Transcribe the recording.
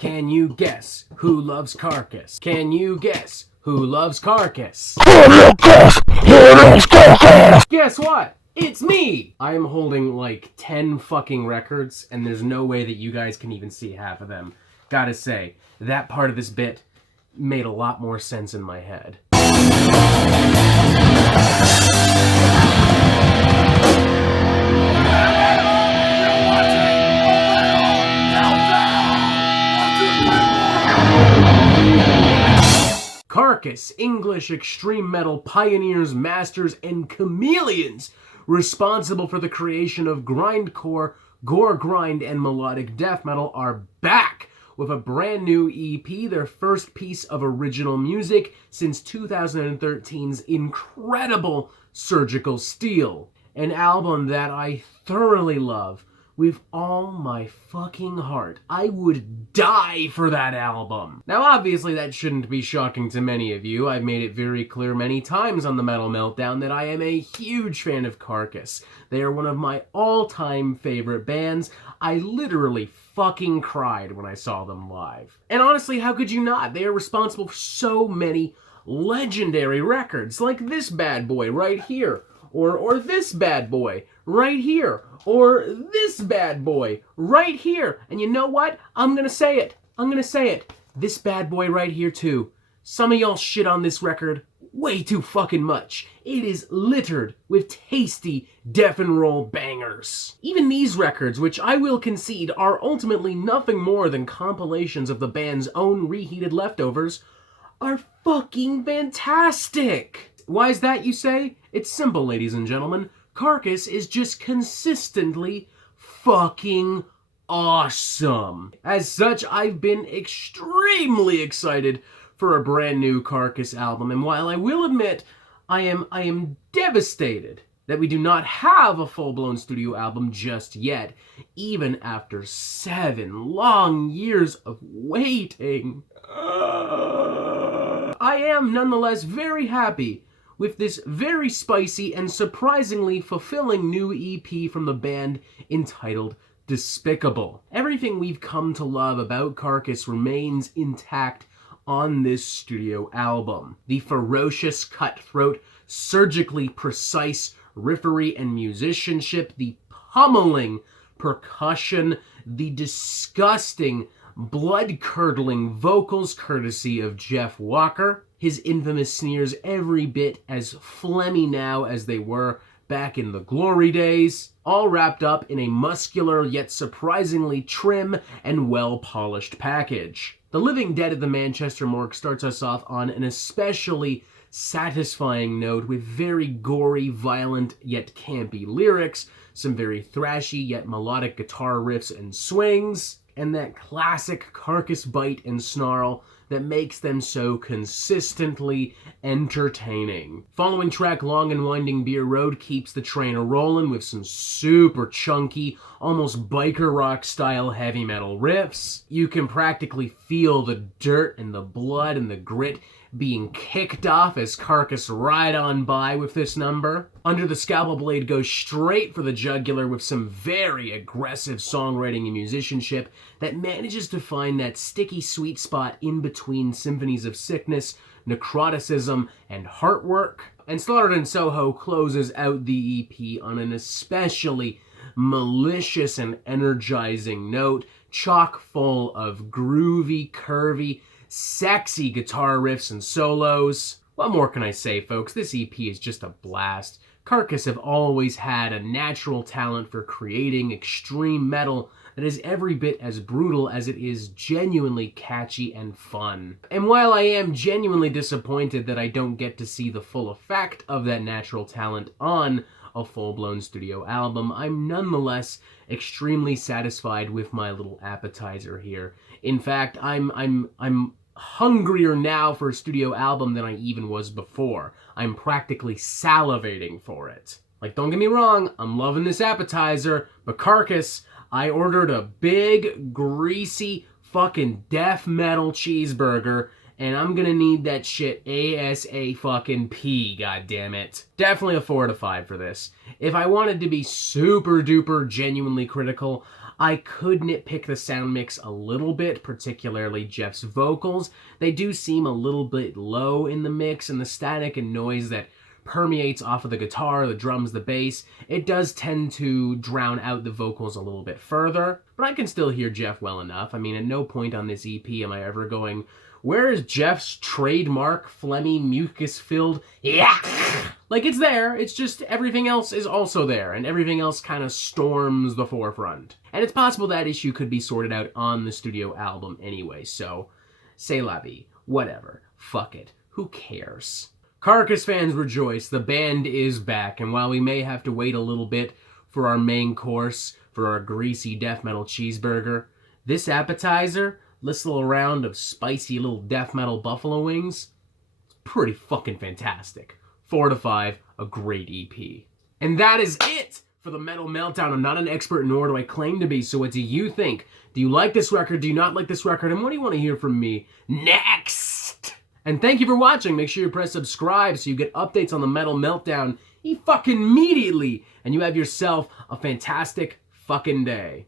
Can you guess who loves Carcass? Can you guess who loves Carcass? Guess what? It's me! I am holding like 10 fucking records, and there's no way that you guys can even see half of them. Gotta say, that part of this bit made a lot more sense in my head. Carcass, English extreme metal pioneers, masters, and chameleons responsible for the creation of grindcore, gore grind, and melodic death metal are back with a brand new EP, their first piece of original music since 2013's incredible Surgical Steel, an album that I thoroughly love. With all my fucking heart. I would die for that album. Now obviously that shouldn't be shocking to many of you. I've made it very clear many times on the Metal Meltdown that I am a huge fan of Carcass. They are one of my all-time favorite bands. I literally fucking cried when I saw them live. And honestly, how could you not? They are responsible for so many legendary records, like this bad boy right here. Or this bad boy right here. Or this bad boy right here. And you know what? I'm gonna say it. This bad boy right here too. Some of y'all shit on this record way too fucking much. It is littered with tasty death and roll bangers. Even these records, which I will concede are ultimately nothing more than compilations of the band's own reheated leftovers, are fucking fantastic. Why is that, you say? It's simple, ladies and gentlemen. Carcass is just consistently fucking awesome. As such, I've been extremely excited for a brand new Carcass album, and while I will admit I am devastated that we do not have a full-blown studio album just yet, even after 7 long years of waiting, I am nonetheless very happy with this very spicy and surprisingly fulfilling new EP from the band entitled Despicable. Everything we've come to love about Carcass remains intact on this studio album. The ferocious cutthroat, surgically precise riffery and musicianship, the pummeling percussion, the disgusting, blood-curdling vocals courtesy of Jeff Walker, his infamous sneers every bit as phlegmy now as they were back in the glory days, all wrapped up in a muscular yet surprisingly trim and well-polished package. The Living Dead at the Manchester Morgue starts us off on an especially satisfying note with very gory, violent, yet campy lyrics, some very thrashy yet melodic guitar riffs and swings, and that classic Carcass bite and snarl that makes them so consistently entertaining. Following track Long and Winding Beer Road keeps the train a-rolling with some super chunky, almost biker rock style heavy metal riffs. You can practically feel the dirt and the blood and the grit being kicked off as Carcass ride on by with this number. Under the Scalpel Blade goes straight for the jugular with some very aggressive songwriting and musicianship that manages to find that sticky sweet spot in between symphonies of sickness, necroticism, and heartwork. And Slaughtered in Soho closes out the EP on an especially malicious and energizing note, chock full of groovy, curvy, sexy guitar riffs and solos. What more can I say, folks? This EP is just a blast. Carcass have always had a natural talent for creating extreme metal that is every bit as brutal as it is genuinely catchy and fun. And while I am genuinely disappointed that I don't get to see the full effect of that natural talent on a full-blown studio album, I'm nonetheless extremely satisfied with my little appetizer here. In fact, I'm hungrier now for a studio album than I even was before. I'm practically salivating for it. Like, don't get me wrong, I'm loving this appetizer, but Carcass, I ordered a big, greasy, fucking death metal cheeseburger, and I'm gonna need that shit ASAP, goddammit. Definitely a 4 out of 5 for this. If I wanted to be super duper genuinely critical, I could nitpick the sound mix a little bit, particularly Jeff's vocals. They do seem a little bit low in the mix, and the static and noise that permeates off of the guitar, the drums, the bass, it does tend to drown out the vocals a little bit further, but I can still hear Jeff well enough. I mean, at no point on this EP am I ever going, where is Jeff's trademark phlegmy, mucus-filled, yeah? Like, it's there, it's just everything else is also there, and everything else kind of storms the forefront. And it's possible that issue could be sorted out on the studio album anyway, so c'est la vie, whatever, fuck it, who cares? Carcass fans rejoice, the band is back, and while we may have to wait a little bit for our main course, for our greasy death metal cheeseburger, this appetizer, this little round of spicy little death metal buffalo wings, it's pretty fucking fantastic. 4 to 5, a great EP. And that is it for the Metal Meltdown. I'm not an expert, nor do I claim to be, so what do you think? Do you like this record? Do you not like this record? And what do you want to hear from me next? And thank you for watching. Make sure you press subscribe so you get updates on the Metal Meltdown fucking immediately. And you have yourself a fantastic fucking day.